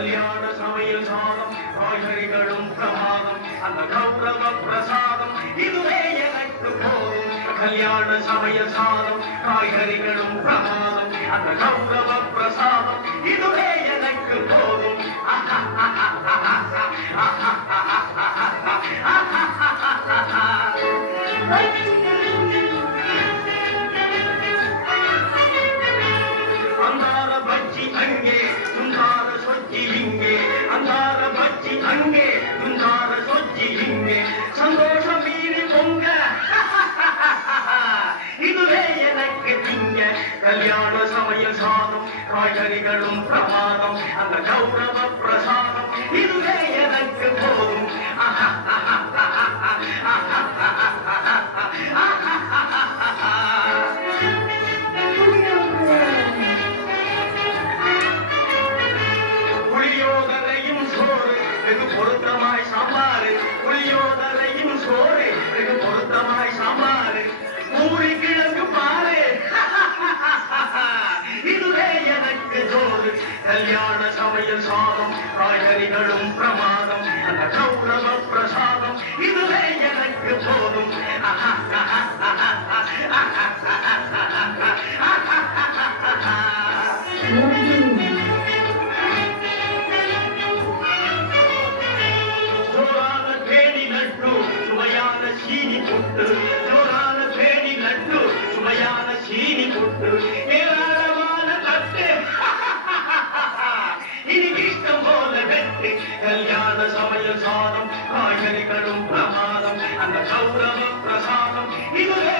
கல்யாண சமையல் சாதம் காய்கறிகளும் பிரமாதம் அந்த கௌரவ பிரசாதம் இதுவே எனக்கு போதும் கல்யாண சமையல் சாதம் காய்கறிகளும் பிரமாதம் அந்த கௌரவ பிரசாதம் இதுவே எனக்கு போதும் அந்தார பஜ்ஜி அங்கே துந்தார சொஜ்ஜி இங்கே அந்தார பஜ்ஜி அங்கே துந்தார சொஜ்ஜி இங்கே சந்தோஷம் மீறி பொங்க இதுவே எனக்கு திங்க கல்யாண சமையல் சாதம் காய்கறிகளும் பிரமாதம் அந்த கௌரவ பிரசாதம் இதுவே எனக்கு போதும் புளியோதரையும் சோறு வெகு பொருத்தமாய் சாம்பாரு புளியோதரையும் சோறு வெகு பொருத்தமாய் சாம்பாரு பூரி கிழங்கு பாரு இதுவே எனக்கு சோறு கல்யாண சமையல் சாதம் காய்கறிகளும் பிரமாதம் அந்த கௌரவ பிரசாதம் இதுவே எனக்கு போதும் ஜோரான பேணி லட்டு சுவையான சீனி புட்டு ஜோரான பேணி லட்டு சுவையான சீனி புட்டு ஏராளமான தட்டு இனி இஷ்டம் போல வெட்டு கல்யாண சமையல் சாதம் காய்கறிகளும் பிரமாதம் அந்த கௌரவ பிரசாதம் இதுவே